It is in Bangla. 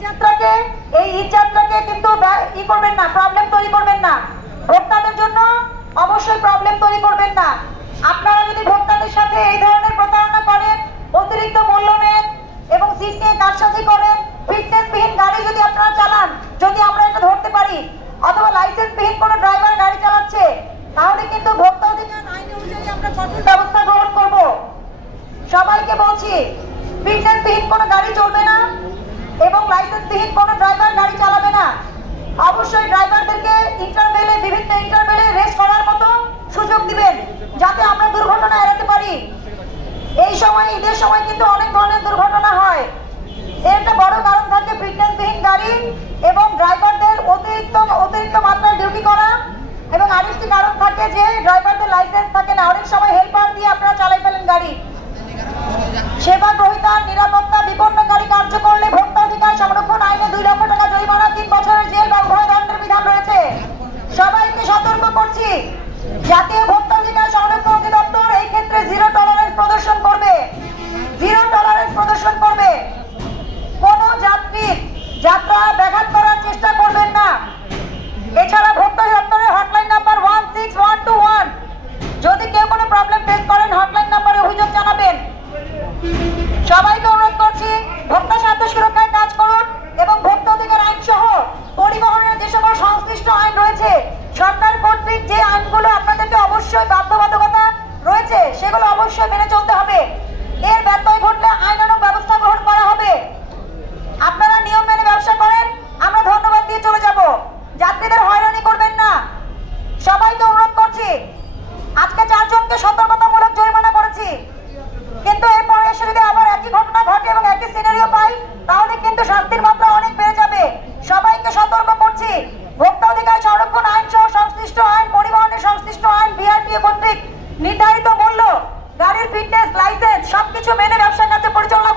ঈদযাত্রাকে কিন্তু ই করবেন না, প্রবলেম তৈরি করবেন না। ভোক্তাদের জন্য অবশ্যই প্রবলেম তৈরি করবেন না। আপনারা যদি ভোক্তাদের সাথে এই ধরনের প্রতারণা করেন, অতিরিক্ত মূল্য নেন এবং সিট নিয়ে কারসাজি করেন, ফিটনেসবিহীন গাড়ি যদি আপনারা চালান, যদি আমরা এটা ধরতে পারি, অথবা লাইসেন্সবিহীন কোনো ড্রাইভার গাড়ি চালাচ্ছে, তাহলে কিন্তু ভোক্তা অধিকার আইন অনুযায়ী আমরা কঠোর ব্যবস্থা গ্রহণ করব। সবাইকে বলছি, ফিটনেসবিহীন কোনো গাড়ি চলবে না এবং লাইসেন্সবিহীন কোনো ড্রাইভার গাড়ি চালাবে না। অবশ্যই ড্রাইভারদেরকে বিভিন্ন ইন্টারভেলে রেস্ট করার মতো সুযোগ দিবেন, যাতে আমরা দুর্ঘটনা এড়াতে পারি। এই সময়, ঈদের সময় কিন্তু অনেক ধরনের দুর্ঘটনা হয়। এর একটা বড় কারণ থাকে ফিটনেসবিহীন গাড়ি এবং ড্রাইভারদের অতিরিক্ত মাত্রায় ডিউটি করা, এবং আরেকটি কারণ থাকে যে ড্রাইভারদের লাইসেন্স থাকে না। অনেক সময় হেল্পার দিয়ে আপনারা চালাই ফেলেন গাড়ি। সেবা গ্রহীতা নিরাপত্তা বিপন্নকারী কার্য করলে ভোক্তা অধিকার সংরক্ষণ আইনে 2 লক্ষ টাকা জরিমানা, 3 বছরের জেল বা উভয় দণ্ডের বিধান রয়েছে। সবাইকে সতর্ক করছি, জাতীয় ভোক্তা অধিকার সংরক্ষণ অধিদপ্তর এই ক্ষেত্রে জিরো টলারেন্স প্রদর্শন করবে। কোন যাত্রীর যাত্রা ব্যাঘাত করার চেষ্টা করবেন না। এছাড়া ভোক্তা অধিদপ্তরের হটলাইন নাম্বার 16121, যদি কেউ কোনো প্রবলেম ফেস করেন হটলাইন নাম্বারে অভিযোগ জানাবেন। সবাইকে অনুরোধ করছি, ভোক্তা স্বার্থ সুরক্ষায় কাজ করুন এবং ভোক্তা অধিকার আইন সহ পরিবহনের যে সকল সংশ্লিষ্ট আইন রয়েছে, সরকার কর্তৃক যে আইনগুলো আপনাদেরকে অবশ্যই বাধ্যবাধকতা রয়েছে, সেগুলো অবশ্যই মেনে চলতে হবে। এর ব্যত্যয় ঘটলে আইনানুগ ব্যবস্থা গ্রহণ করা হবে। আপনারা নিয়ম মেনে ব্যবসা করেন, আমরা ধন্যবাদ দিয়ে চলে যাব। যাত্রীদের হয়রানি করবেন না। সবাইকে অনুরোধ করছি, আজকে 4 জনকে সতর্কতামূলক জরিমানা করেছি, কিন্তু এরপরে এসে যদি আবার একই ঘটনা ঘটে এবং একই সিনারিও পাই, তাহলে কিন্তু শাস্তির মাত্রা অনেক বেড়ে যাবে। সবাইকে সতর্ক করছি, ভোক্তা অধিকার সংরক্ষণ আইন সহ সংশ্লিষ্ট আইন, পরিবহনের সংশ্লিষ্ট আইন, বিআরটিএ কর্তৃক নির্ধারিত মূল্য, গাড়ির ফিটনেস, লাইসেন্স সবকিছু মেনে ব্যবসা কার্য পরিচালনা